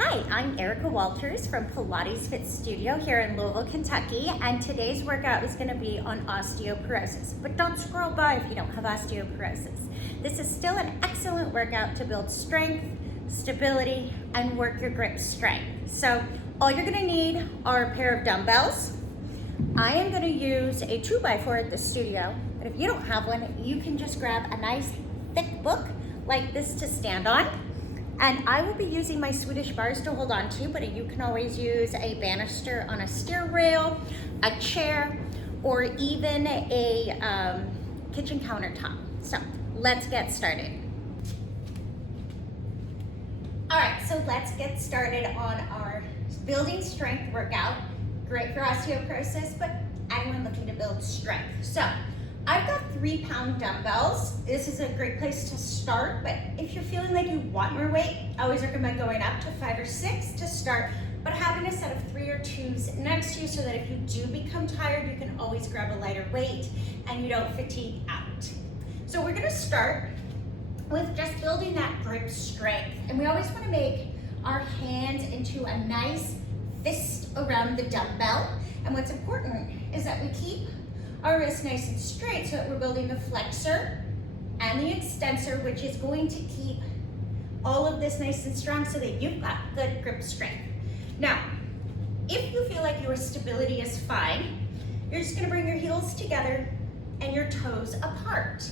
Hi, I'm Erica Walters from Pilates Fit Studio here in Louisville, Kentucky, and today's workout is going to be on osteoporosis. But don't scroll by if you don't have osteoporosis. This is still an excellent workout to build strength, stability, and work your grip strength. So all you're going to need are a pair of dumbbells. I am going to use a 2x4 at the studio, but if you don't have one, you can just grab a nice thick book like this to stand on. And I will be using my Swedish bars to hold on to, but you can always use a banister on a stair rail, a chair, or even a kitchen countertop. So let's get started. All right, so let's get started on our building strength workout. Great for osteoporosis, but anyone looking to build strength. So I've got 3-pound dumbbells. This is a great place to start, but if you're feeling like you want more weight, I always recommend going up to 5 or 6 to start, but having a set of 3 or 2s next to you so that if you do become tired, you can always grab a lighter weight and you don't fatigue out. So we're gonna start with just building that grip strength. And we always wanna make our hands into a nice fist around the dumbbell. And what's important is that we keep our wrist nice and straight so that we're building the flexor and the extensor, which is going to keep all of this nice and strong so that you've got good grip strength. Now, if you feel like your stability is fine, you're just gonna bring your heels together and your toes apart.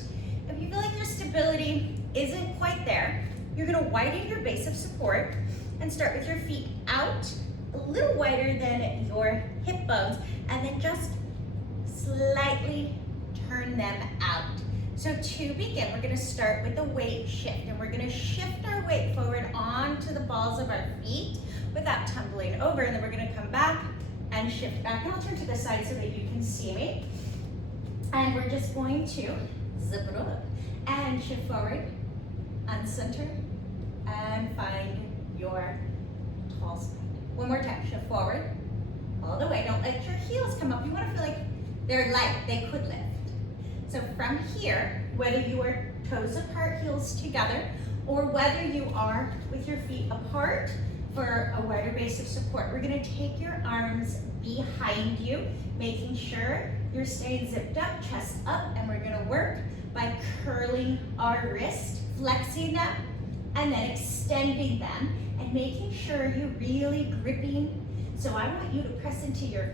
If you feel like your stability isn't quite there, you're gonna widen your base of support and start with your feet out a little wider than your hip bones, and then just slightly turn them out. So to begin, we're gonna start with the weight shift, and we're gonna shift our weight forward onto the balls of our feet without tumbling over, and then we're gonna come back and shift back. And I'll turn to the side so that you can see me. And we're just going to zip it up and shift forward, uncenter, and find your tall spine. One more time, shift forward, all the way. Don't let your heels come up. You wanna feel like they're light, they could lift. So from here, whether you are toes apart, heels together, or whether you are with your feet apart for a wider base of support, we're gonna take your arms behind you, making sure you're staying zipped up, chest up, and we're gonna work by curling our wrist, flexing them, and then extending them, and making sure you're really gripping. So I want you to press into your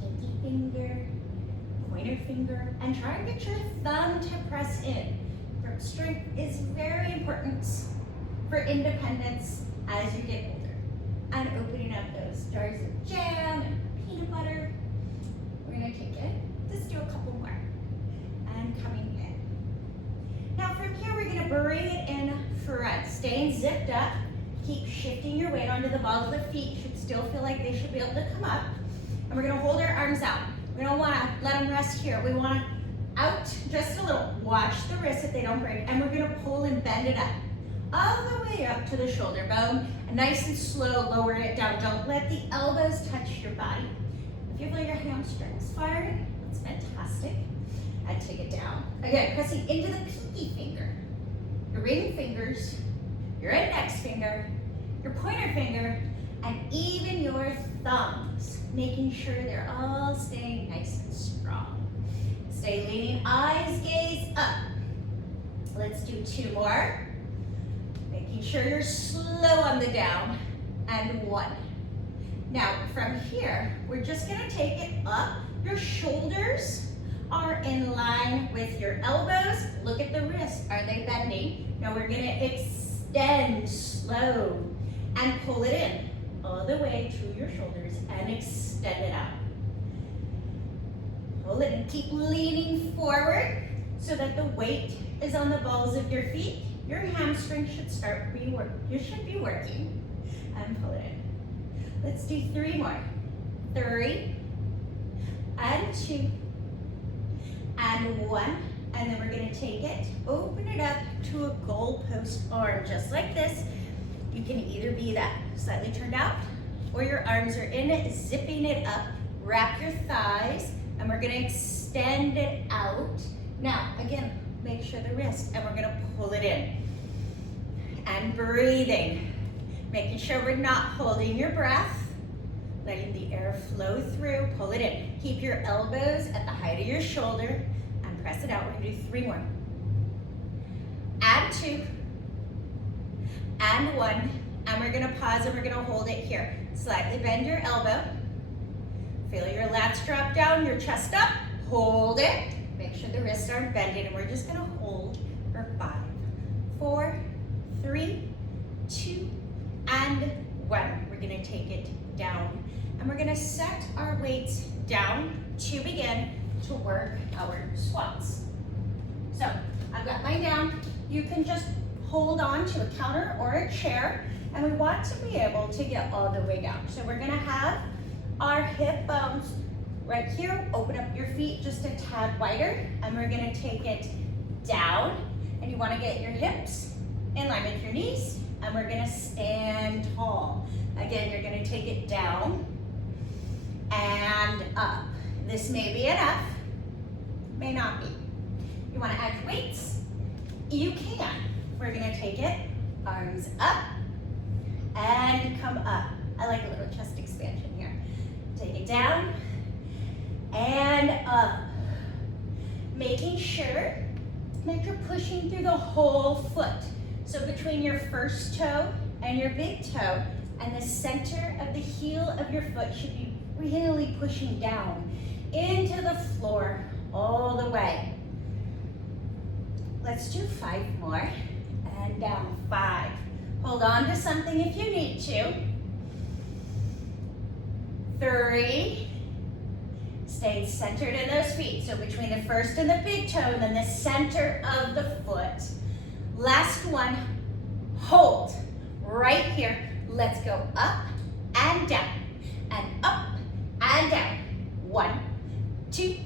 pinky finger, pointer finger, and try and get your thumb to press in. Grip strength is very important for independence as you get older. And opening up those jars of jam and peanut butter. We're gonna take it. Let's do a couple more. And coming in. Now from here, we're gonna bring it in front. Staying zipped up. Keep shifting your weight onto the balls of the feet. Should still feel like they should be able to come up. And we're gonna hold our arms out. We don't wanna let them rest here. We want out just a little. Watch the wrists if they don't break. And we're gonna pull and bend it up. All the way up to the shoulder bone. And nice and slow, lower it down. Don't let the elbows touch your body. If you feel your hamstrings firing, that's fantastic. And take it down. Again, pressing into the pinky finger. Your ring fingers, your index finger, your pointer finger, and even your thumbs, making sure they're all staying nice and strong. Stay leaning, eyes gaze up. Let's do 2 more. Making sure you're slow on the down, and 1. Now from here, we're just gonna take it up. Your shoulders are in line with your elbows. Look at the wrists, are they bending? Now we're gonna extend slow and pull it in all the way to your shoulders and extend it out. Pull it and keep leaning forward so that the weight is on the balls of your feet. Your hamstring should you should be working, and pull it in. Let's do 3 more. 3, and 2, and 1. And then we're gonna take it, open it up to a goalpost arm, just like this. You can either be that slightly turned out, or your arms are in it, zipping it up. Wrap your thighs, and we're gonna extend it out. Now, again, make sure the wrist, and we're gonna pull it in. And breathing. Making sure we're not holding your breath, letting the air flow through, pull it in. Keep your elbows at the height of your shoulder and press it out. We're gonna do 3 more. And 2, and 1, and we're gonna pause and we're gonna hold it here. Slightly bend your elbow. Feel your lats drop down, your chest up, hold it. Make sure the wrists aren't bending, and we're just gonna hold for 5, 4, 3, 2, and 1. We're gonna take it down, and we're gonna set our weights down to begin to work our squats. So I've got mine down. You can just hold on to a counter or a chair, and we want to be able to get all the way down. So we're gonna have our hip bones right here. Open up your feet just a tad wider, and we're gonna take it down, and you wanna get your hips in line with your knees, and we're gonna stand tall. Again, you're gonna take it down and up. This may be enough, may not be. You wanna add weights? You can. We're gonna take it, arms up, and come up. I like a little chest expansion here. Take it down, and up. Making sure that you're pushing through the whole foot. So between your first toe and your big toe, and the center of the heel of your foot should be really pushing down into the floor all the way. Let's do 5 more, and down 5. Hold on to something if you need to. 3. Stay centered in those feet. So between the first and the big toe, and then the center of the foot. Last one, hold right here. Let's go up and down, and up and down. 1, 2,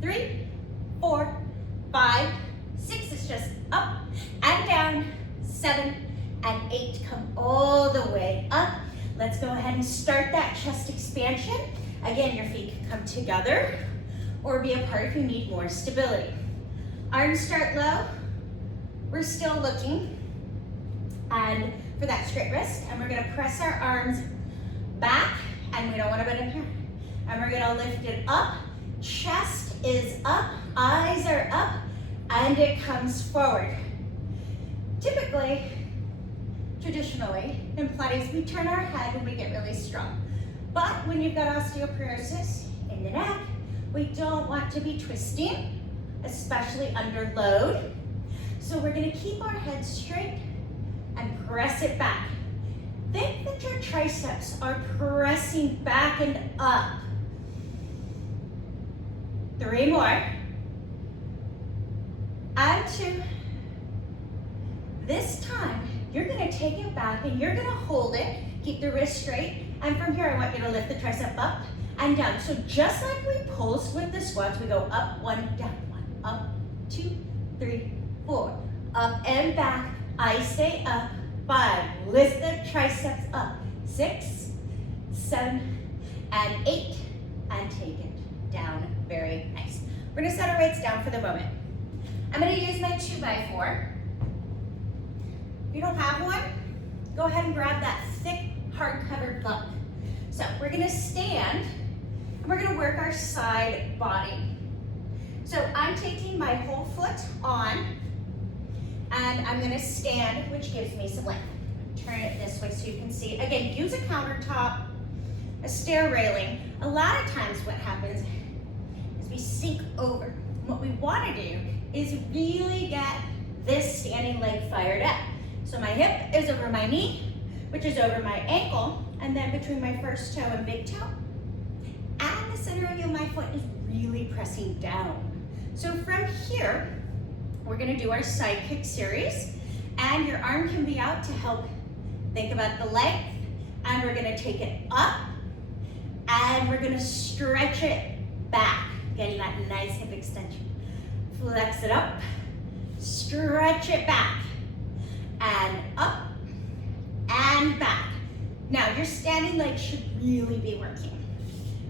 3, 4, 5, 6. It's just up and down. 7 and 8. Come all the way up. Let's go ahead and start that chest expansion. Again, your feet can come together or be apart if you need more stability. Arms start low. We're still looking and for that straight wrist, and we're gonna press our arms back, and we don't wanna bend in here. And we're gonna lift it up. Chest is up, eyes are up, and it comes forward. Typically, traditionally, in Pilates, we turn our head when we get really strong. But when you've got osteoporosis in the neck, we don't want to be twisting, especially under load. So we're gonna keep our head straight and press it back. Think that your triceps are pressing back and up. 3 more. And 2. This time, you're gonna take it back and you're gonna hold it, keep the wrist straight, and from here I want you to lift the tricep up and down. So just like we pulse with the squats, we go up, 1, down, 1, up, 2, 3, 4, up and back. I stay up. 5, lift the triceps up. 6, 7, and 8, and take it down. Very nice. We're gonna set our weights down for the moment. I'm gonna use my 2x4. If you don't have one, go ahead and grab that thick, hard-covered book. So we're gonna stand, and we're gonna work our side body. So I'm taking my whole foot on, and I'm gonna stand, which gives me some length. Turn it this way so you can see. Again, use a countertop, a stair railing. A lot of times what happens is we sink over. What we wanna do is really get this standing leg fired up. So my hip is over my knee, which is over my ankle, and then between my first toe and big toe, and the center of my foot is really pressing down. So from here, we're gonna do our side kick series, and your arm can be out to help think about the length, and we're gonna take it up, and we're gonna stretch it back, getting that nice hip extension. Flex it up, stretch it back, and up, and back. Now, your standing leg should really be working.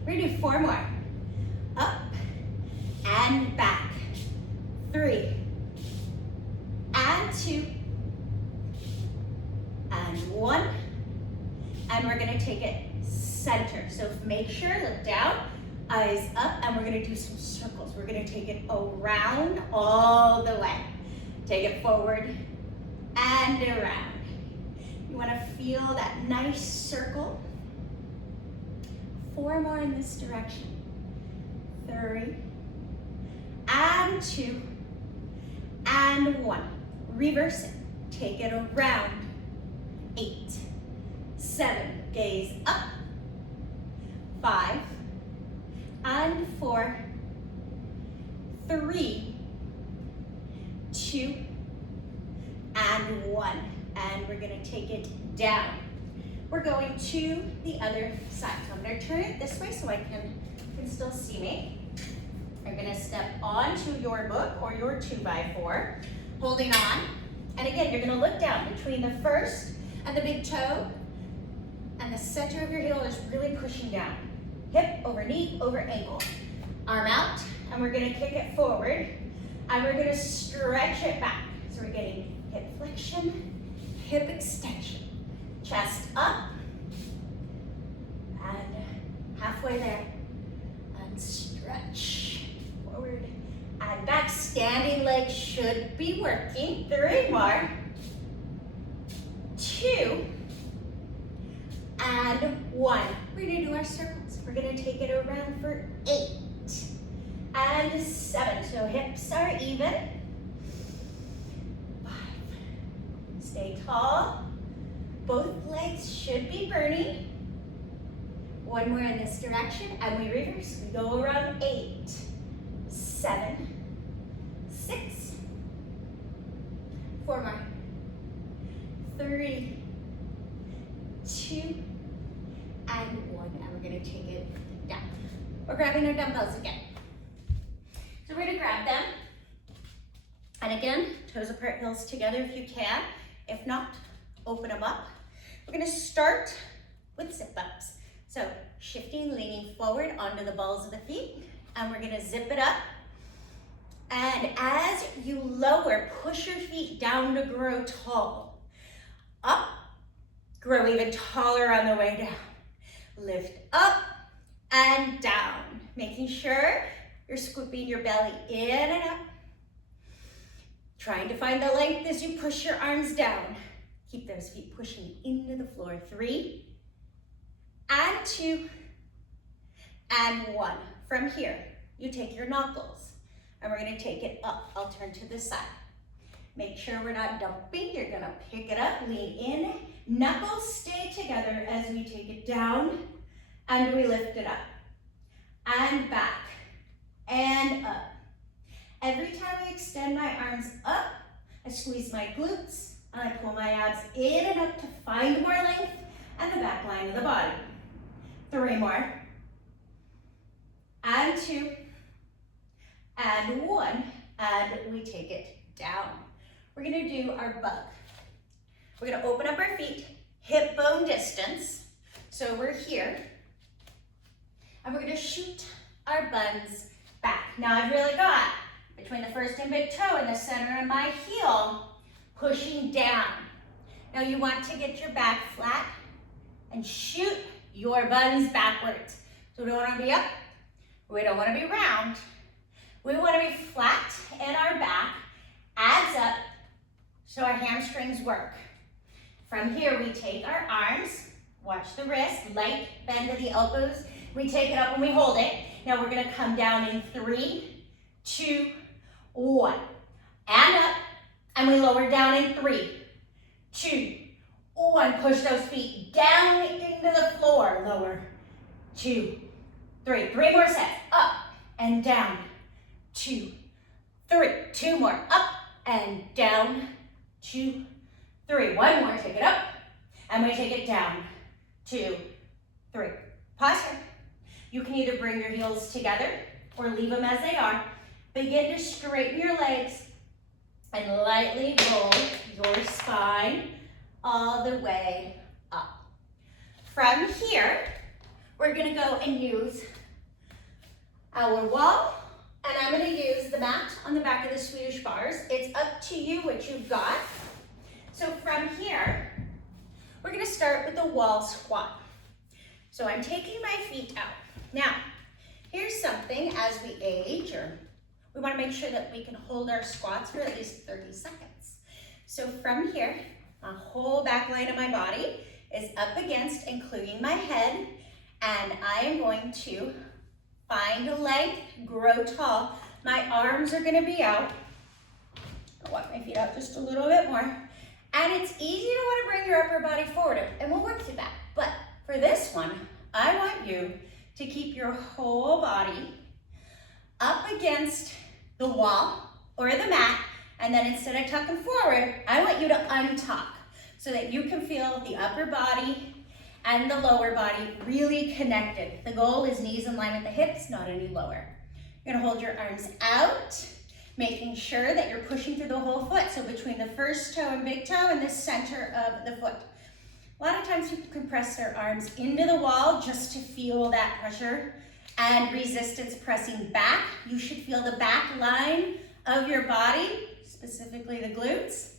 We're gonna do 4 more. Up, and back. 3, and 2, and 1, and we're gonna take it center. So make sure, look down, eyes up, and we're gonna do some circles. We're gonna take it around all the way. Take it forward and around. You wanna feel that nice circle. 4 more in this direction. 3, and 2, and 1. Reverse it. Take it around. 8, 7, gaze up. 5, and 4, 3, 2, and 1. And we're gonna take it down. We're going to the other side. So I'm gonna turn it this way so you can still see me. You're gonna step onto your book or your 2x4, holding on. And again, you're gonna look down between the first and the big toe, and the center of your heel is really pushing down. Hip over knee over ankle. Arm out, and we're gonna kick it forward, and we're gonna stretch it back. So we're getting hip flexion, hip extension. Chest up, and halfway there, and stretch forward and back. Standing legs should be working. 3 more, 2, and 1. We're gonna do our circles. We're gonna take it around for 8 and 7. So hips are even. 5. Stay tall. Both legs should be burning. 1 more in this direction, and we reverse. We go around 8, 7, 6, 4 more, 3, 2, and 1. And we're gonna take it down. We're grabbing our dumbbells again. So we're gonna grab them. And again, toes apart, heels together if you can. If not, open them up. We're gonna start with zip ups. So shifting, leaning forward onto the balls of the feet, and we're gonna zip it up. And as you lower, push your feet down to grow tall. Up, grow even taller on the way down. Lift up and down, making sure you're scooping your belly in and up. Trying to find the length as you push your arms down. Keep those feet pushing into the floor. 3, and 2, and 1. From here, you take your knuckles, and we're gonna take it up. I'll turn to the side. Make sure we're not dumping. You're gonna pick it up, lean in. Knuckles stay together as we take it down, and we lift it up. And back, and up. Every time I extend my arms up, I squeeze my glutes, and I pull my abs in and up to find more length and the back line of the body. 3 more, and 2, and 1, and we take it down. We're gonna do our bug. We're gonna open up our feet, hip bone distance. So we're here, and we're gonna shoot our buns back. Now I've really got between the first and big toe and the center of my heel, pushing down. Now you want to get your back flat and shoot your buns backwards. So we don't want to be up, we don't want to be round. We want to be flat in our back, abs up, so our hamstrings work. From here, we take our arms, watch the wrist, light bend of the elbows. We take it up and we hold it. Now we're gonna come down in 3, 2, 1. And up, and we lower down in 3, 2, 1. Push those feet down into the floor. Lower, 2, 3. 3 more sets, up and down. 2, 3. 2 more, up and down. 2, 3. 1 more, take it up, and we take it down. 2, 3. Pause here. You can either bring your heels together or leave them as they are. Begin to straighten your legs and lightly roll your spine all the way up. From here, we're gonna go and use our wall, and I'm gonna use the mat on the back of the Swedish bars. It's up to you what you've got. So from here, we're we're gonna start with the wall squat. So I'm taking my feet out. Now, here's something as we age, or we wanna make sure that we can hold our squats for at least 30 seconds. So from here, my whole back line of my body is up against, including my head, and I am going to find a length, grow tall. My arms are gonna be out. I'll walk my feet out just a little bit more. And it's easy to wanna bring your upper body forward, and we'll work through that. But for this one, I want you to keep your whole body up against the wall or the mat, and then instead of tucking forward, I want you to untuck so that you can feel the upper body and the lower body really connected. The goal is knees in line with the hips, not any lower. You're gonna hold your arms out, making sure that you're pushing through the whole foot. So between the first toe and big toe and the center of the foot. A lot of times people can press their arms into the wall just to feel that pressure and resistance pressing back. You should feel the back line of your body, specifically the glutes,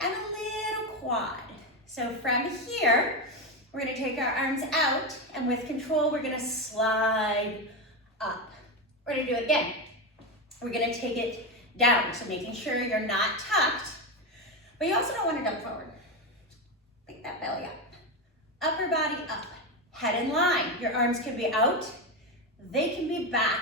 and a little quad. So from here, we're gonna take our arms out, and with control, we're gonna slide up. We're gonna do it again. We're gonna take it down, so making sure you're not tucked, but you also don't wanna dump forward. Pick that belly up. Upper body up, head in line. Your arms can be out, they can be back.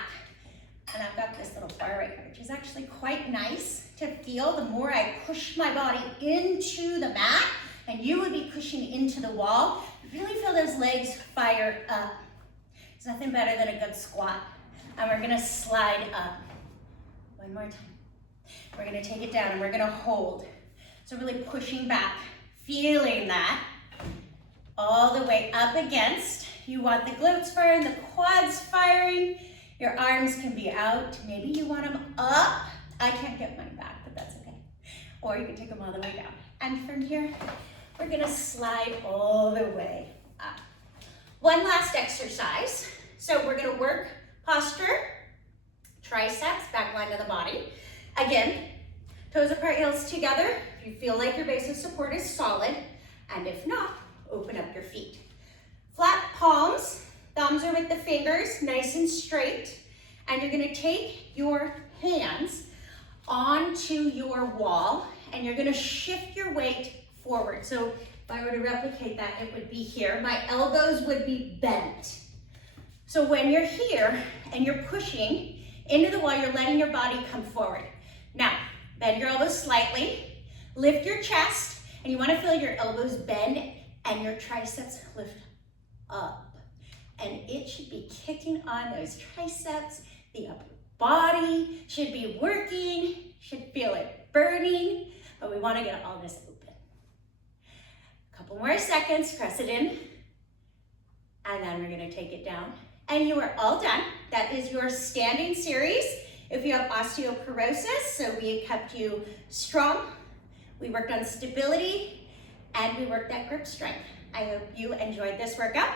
And I've got this little bar right here, which is actually quite nice to feel. The more I push my body into the mat, and you would be pushing into the wall, you really feel those legs fire up. There's nothing better than a good squat. And we're gonna slide up. One more time. We're gonna take it down and we're gonna hold. So really pushing back, feeling that all the way up against. You want the glutes firing, the quads firing. Your arms can be out. Maybe you want them up. I can't get mine back, but that's okay. Or you can take them all the way down. And from here, we're gonna slide all the way up. One last exercise. So we're gonna work posture, triceps, back line of the body. Again, toes apart, heels together. If you feel like your base of support is solid, and if not, open up your feet. Flat palms, thumbs are with the fingers, nice and straight. And you're gonna take your hands onto your wall, and you're gonna shift your weight forward. So if I were to replicate that, it would be here. My elbows would be bent. So when you're here and you're pushing into the wall, you're letting your body come forward. Now, bend your elbows slightly, lift your chest, and you wanna feel your elbows bend and your triceps lift up. And it should be kicking on those triceps. The upper body should be working, should feel it burning, but we wanna get all this open. A couple more seconds, press it in, and then we're gonna take it down. And you are all done. That is your standing series. If you have osteoporosis, so we kept you strong, we worked on stability, and we worked that grip strength. I hope you enjoyed this workout.